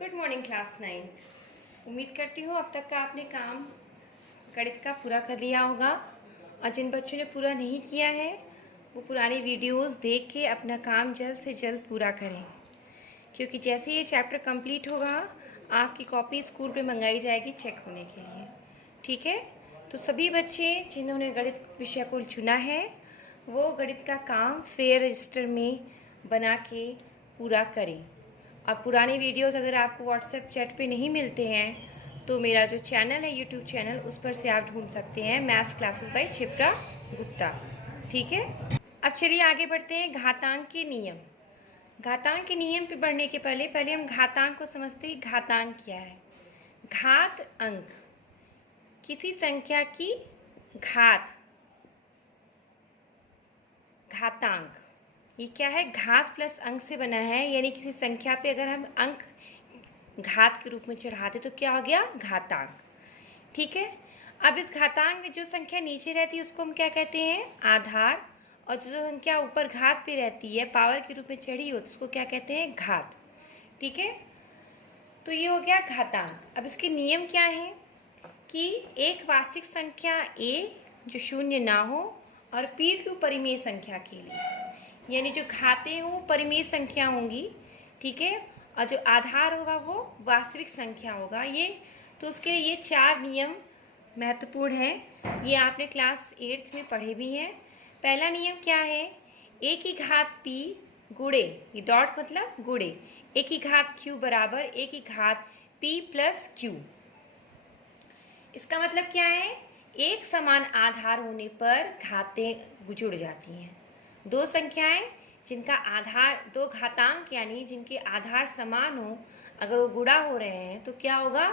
Good morning class 9th। उम्मीद करती हूँ अब तक का आपने काम गणित का पूरा कर लिया होगा और जिन बच्चों ने पूरा नहीं किया है वो पुरानी वीडियोस देख के अपना काम जल्द से जल्द पूरा करें, क्योंकि जैसे ये चैप्टर कंप्लीट होगा आपकी कॉपी स्कूल पे मंगाई जाएगी चेक होने के लिए। ठीक है, तो सभी बच्चे जिन्होंने गणित विषय को चुना है वो गणित का काम फेयर रजिस्टर में बना के पूरा करें। अब पुराने वीडियोस अगर आपको व्हाट्सएप चैट पे नहीं मिलते हैं तो मेरा जो चैनल है यूट्यूब चैनल उस पर से आप ढूंढ सकते हैं, maths classes bye Kshipra Gupta. ठीक है, अब चलिए आगे बढ़ते हैं। घातांक के नियम। घातांक के नियम पे बढ़ने के पहले हम घातांक को समझते हैं। घातांक क्या है? घात अंक, किसी संख्या की घात, घातांक। ये क्या है? घात प्लस अंक से बना है, यानी किसी संख्या पे अगर हम अंक घात के रूप में चढ़ाते तो क्या हो गया? घातांक। ठीक है, अब इस घातांक में जो संख्या नीचे रहती है उसको हम क्या कहते हैं? आधार। और जो संख्या ऊपर घात पे रहती है, पावर के रूप में चढ़ी हो, तो उसको क्या कहते हैं? घात। ठीक है, तो ये हो गया घातांक। अब इसके नियम क्या है कि एक वास्तविक संख्या a जो शून्य ना हो और p क्यू परिमेय संख्या के लिए, यानी जो घातें हों परिमेय संख्या होंगी। ठीक है, और जो आधार होगा वो वास्तविक संख्या होगा। ये तो उसके लिए ये 4 नियम महत्वपूर्ण हैं। ये आपने क्लास 8th में पढ़े भी हैं। पहला नियम क्या है? a की घात p गुणे, ये डॉट मतलब गुणे, a की घात q बराबर a की घात p प्लस q। इसका मतलब क्या है? एक समान आधार होने पर घातें जुड़ जाती हैं। दो संख्याएं जिनका आधार, दो घातांक यानी जिनके आधार समान हो, अगर वो गुणा हो रहे हैं तो क्या होगा?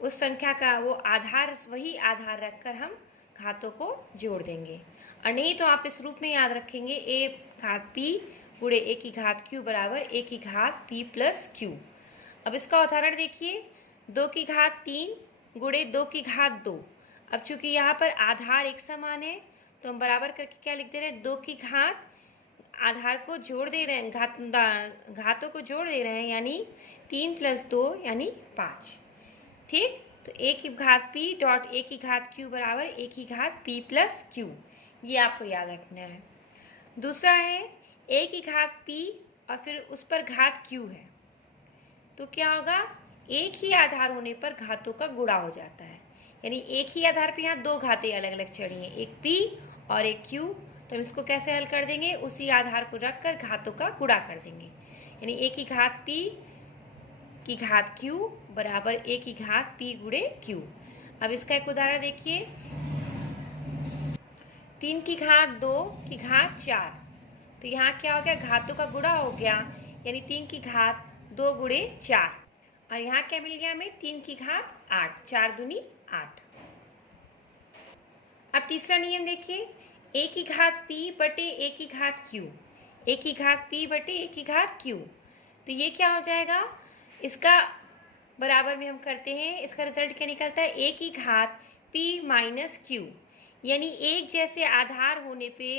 उस संख्या का वो आधार, वही आधार रखकर हम घातों को जोड़ देंगे। और नहीं तो आप इस रूप में याद रखेंगे, a घात p गुणे a की घात q बराबर a की घात p प्लस q। अब इसका उदाहरण देखिए, 2 की घात 3 गुणे 2 की घात 2। अब चूंकि यहाँ पर आधार एक समान है तो हम बराबर करके क्या लिख दे रहे हैं? 2 की घात, आधार को जोड़ दे रहे हैं, घातों को जोड़ दे रहे हैं, यानी 3 प्लस 2 यानी 5। ठीक, तो a की घात p डॉट a की घात q बराबर a की घात p प्लस q, ये आपको याद रखना है। दूसरा है a की घात p और फिर उस पर घात q है, तो क्या होगा? एक ही आधार होने पर घातों का गुणा हो जाता है, यानी एक ही आधार पे यहाँ दो घातें अलग अलग चढ़ी हैं, एक p और एक q। तो हम इसको कैसे हल कर देंगे? उसी आधार को रखकर घातों का गुणा कर देंगे, यानी a की घात p की घात q बराबर a की घात p गुणे q। अब इसका एक उदाहरण देखिए, 3 की घात 2 की घात 4। तो यहाँ क्या हो गया? घातों का गुणा हो गया, यानी 3 की घात 2 गुणे 4। और यहाँ क्या मिल गया हमें? 3 की घात 8, 4 दूनी 8। अब तीसरा नियम देखिए, a की घात p बटे a की घात q, a की घात p बटे a की घात q। तो ये क्या हो जाएगा? इसका बराबर में हम करते हैं, इसका रिजल्ट क्या निकलता है? a की घात p माइनस q, यानी एक जैसे आधार होने पे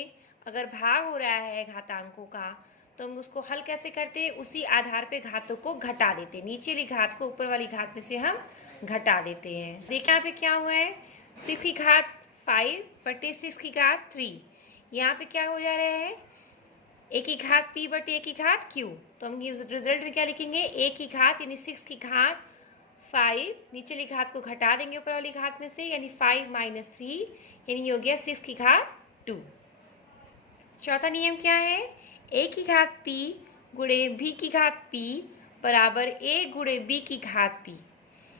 अगर भाग हो रहा है घातांकों का तो हम उसको हल कैसे करते हैं? उसी आधार पे घातों को घटा देते हैं, नीचे वाली घात को ऊपर वाली घात में से हम घटा देते हैं। देखिए यहाँ पे क्या हुआ है? 6 की घात 5 बटे 6 की घात 3। यहाँ पे क्या हो जा रहा है? a की घात p बटे a की घात q। तो हम रिजल्ट में क्या लिखेंगे? a की घात यानी 6 की घात 5, नीचे वाली घात को घटा देंगे ऊपर वाली घात में से, यानी 5 माइनस 3, यानी हो गया 6 की घात 2। चौथा नियम क्या है? a की घात p गुणे b की घात p बराबर a गुणे b की घात p,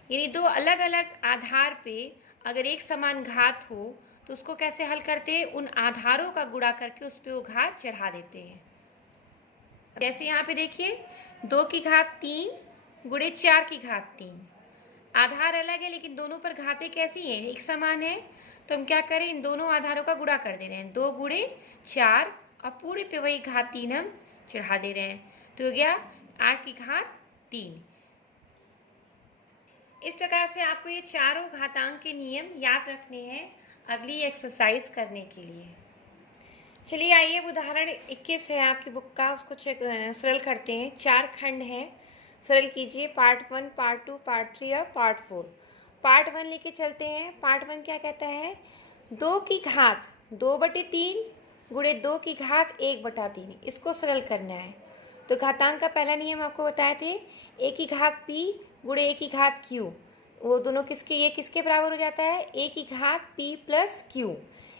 यानी दो अलग अलग आधार पे अगर एक समान घात हो तो उसको कैसे हल करते हैं? उन आधारों का गुणा करके उस पर वो घात चढ़ा देते हैं। जैसे यहाँ पे देखिए, 2 की घात 3 गुणे 4 की घात 3, आधार अलग है लेकिन दोनों पर घातें कैसी हैं? एक समान है। तो हम क्या करें? इन दोनों आधारों का गुणा कर दे रहे हैं, 2 गुणे 4 और पूरे पे वही घात 3 हम चढ़ा दे रहे हैं, तो हो गया 8 की घात 3। इस प्रकार से आपको ये चारों घातांक के नियम याद रखने हैं अगली एक्सरसाइज करने के लिए। चलिए आइए, उदाहरण 21 है आपकी बुक का, उसको चेक सरल करते हैं। 4 खंड हैं, सरल कीजिए पार्ट 1, पार्ट 2, पार्ट 3 और पार्ट 4। पार्ट 1 लेके चलते हैं। पार्ट 1 क्या कहता है, 2 की घात 2/3 गुणे 2 की घात 1/3, इसको सरल करना है। तो घातांक का पहला नियम आपको बताए थे, a की घात p गुणे a की घात q, वो दोनों किसके, ये किसके बराबर हो जाता है, a की घात p प्लस q।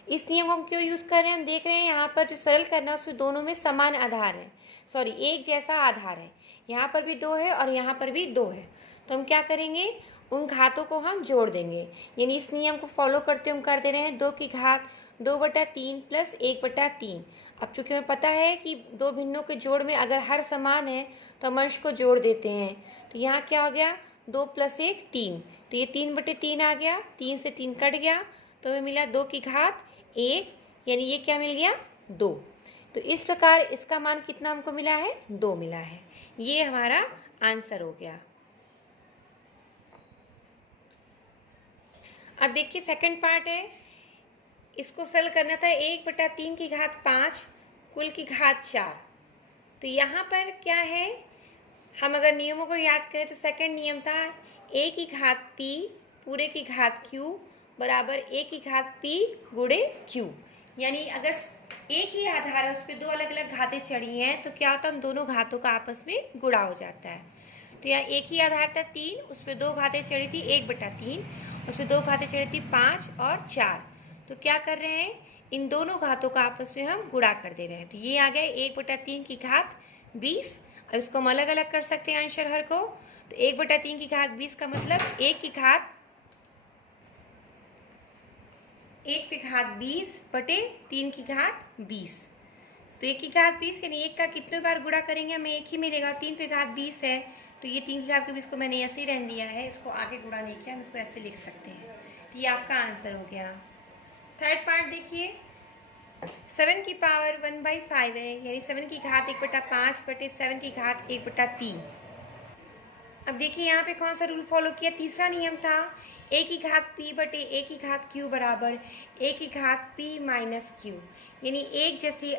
इस नियम को हम क्यों यूज़ कर रहे हैं, हम देख रहे हैं यहाँ पर जो सरल करना है उसमें दोनों में समान आधार है, सॉरी एक जैसा आधार है। यहाँ पर भी 2 है और यहाँ पर भी 2 है, तो हम क्या करेंगे, उन घातों को हम जोड़ देंगे। यानी इस नियम को फॉलो करते हम कर दे रहे हैं 2 की घात 2/3 प्लस 1/3। अब चूंकि हमें पता है कि दो भिन्नों के जोड़ में अगर हर समान है तो हम अंश को जोड़ देते हैं। तो यहाँ क्या हो गया, 2 + 1 3, तो ये 3/3 आ गया, 3 से 3 कट गया, तो हमें मिला 2 की घात 1, यानी ये क्या मिल गया, 2। तो इस प्रकार इसका मान कितना हमको मिला है, 2 मिला है। ये हमारा आंसर हो गया। अब देखिए सेकंड पार्ट है, इसको सरल करना था 1/3 की घात 5 कुल की घात 4। तो यहाँ पर क्या है, हम अगर नियमों को याद करें तो सेकंड नियम था a की घात p पूरे की घात q बराबर a की घात p गुणे q। यानी अगर एक ही आधार है उस पर दो अलग अलग घातें चढ़ी हैं तो क्या होता है, उन दोनों घातों का आपस में गुणा हो जाता है। तो यहाँ एक ही आधार था 3, उस पर दो घातें चढ़ी थी 1/3, उस पर दो घातें चढ़ी थी 5 और 4। तो क्या कर रहे हैं, इन दोनों घातों का आपस में हम गुणा कर दे रहे हैं। तो ये आ गया 1/3 की घात 20। अब इसको हम अलग अलग कर सकते हैं अंशर हर को। तो 1/3 की घात 20 का मतलब 1 की घात 20/3 की घात 20। तो 1 की घात 20 यानी 1 का कितने बार गुणा करेंगे हमें 1 ही मिलेगा, 3 पे घात 20 है, तो ये 3 की घात 20 को मैंने ऐसे ही रहने दिया है, इसको आगे गुणा नहीं किया, हम इसको ऐसे लिख सकते हैं। तो ये आपका आंसर हो गया। थर्ड पार्ट देखिए, 7 की पावर 1/5 है, यानी 7 की घात 1/5 बटे 7 की घात 1/3। अब देखिए यहाँ पे कौन सा रूल फॉलो किया, तीसरा नियम था a की घात p बटे a की घात q बराबर a की घात p माइनस q। यानी एक जैसे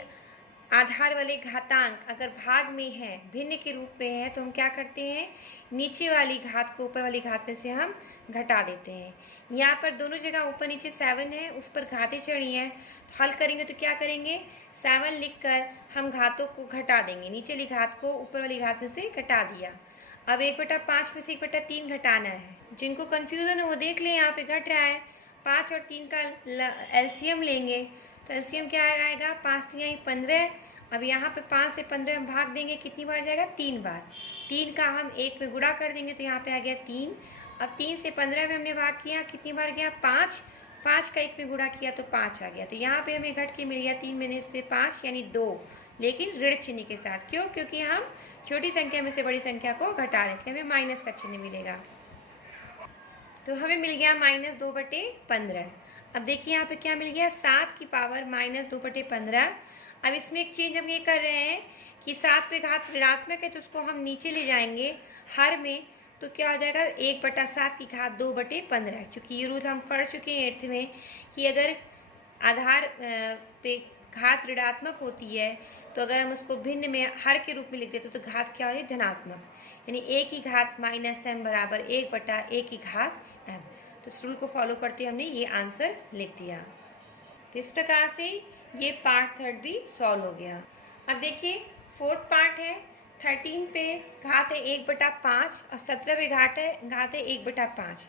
आधार वाले घातांक अगर भाग में है, भिन्न के रूप में है, तो हम क्या करते हैं, नीचे वाली घात को ऊपर वाली घात में से हम घटा देते हैं। यहाँ पर दोनों जगह ऊपर नीचे 7 है, उस पर घातें चढ़ी हैं, तो हल करेंगे तो क्या करेंगे, 7 लिखकर हम घातों को घटा देंगे, नीचे वाली घात को ऊपर वाली घात में से घटा दिया। अब 1/5 में से 1/3 घटाना है। जिनको कन्फ्यूज़न है वो देख लें, यहाँ पे घट रहा है, 5 और 3 का एलसीएम लेंगे तो एलसीएम क्या आएगा, 5 3 15। अब यहाँ पे 5 से 15 हम भाग देंगे, कितनी बार जाएगा, 3 बार। 3 का हम 1 में गुणा कर देंगे तो यहाँ पे आ गया 3। अब 3 से 15 में हमने भाग किया, कितनी बार गया, 5। 5 का 1 में गुणा किया तो 5 आ गया। तो यहाँ पे हमें घट के मिल गया 3 में से 5 यानी 2, लेकिन ऋण चिन्ह के साथ। क्यों, क्योंकि हम छोटी संख्या में से बड़ी संख्या को घटा रहे, इसलिए हमें माइनस का चिन्ह मिलेगा। तो हमें मिल गया -2/15। अब देखिए यहाँ पे क्या मिल गया, 7 की पावर -2/15। अब इसमें एक चेंज हम ये कर रहे हैं कि 7 पे घात ऋणात्मक है तो उसको हम नीचे ले जाएंगे हर में, तो क्या हो जाएगा 1/7 की घात 2/15। क्योंकि ये रूल हम पढ़ चुके हैं 8th में कि अगर आधार पे घात ऋणात्मक होती है तो अगर हम उसको भिन्न में हर के रूप में लिख देते तो घात क्या हो जाए, धनात्मक, यानी a की घात -m बराबर 1/a की घात m। तो इस रूल को फॉलो करते हमने ये आंसर लिख दिया। तो इस प्रकार से ये पार्ट थर्ड भी सॉल्व हो गया। अब देखिए फोर्थ पार्ट है, 13 पे घात है 1/5 और 17 पे घात है 1/5।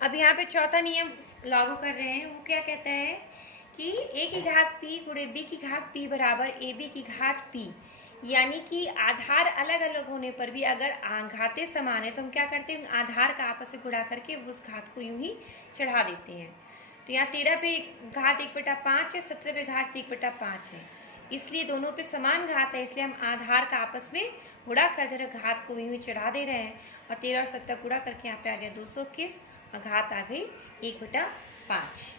अब यहाँ पे चौथा नियम लागू कर रहे हैं, वो क्या कहता है कि a की घात p गुणे b की घात p बराबर ab की घात p। यानी कि आधार अलग अलग होने पर भी अगर घातें समान है तो हम क्या करते हैं, आधार का आपस में गुणा करके उस घात को यूं ही चढ़ा देते हैं। तो यहाँ 13 पे घात 1/5 है, 17 पे घात 1/5 है, इसलिए दोनों पे समान घात है, इसलिए हम आधार का आपस में गुणा कर दे रहे, घात को यूं ही चढ़ा दे रहे हैं। और 13 और 17 गुणा करके यहाँ पे आ गया 221 और घात आ गई 1/5।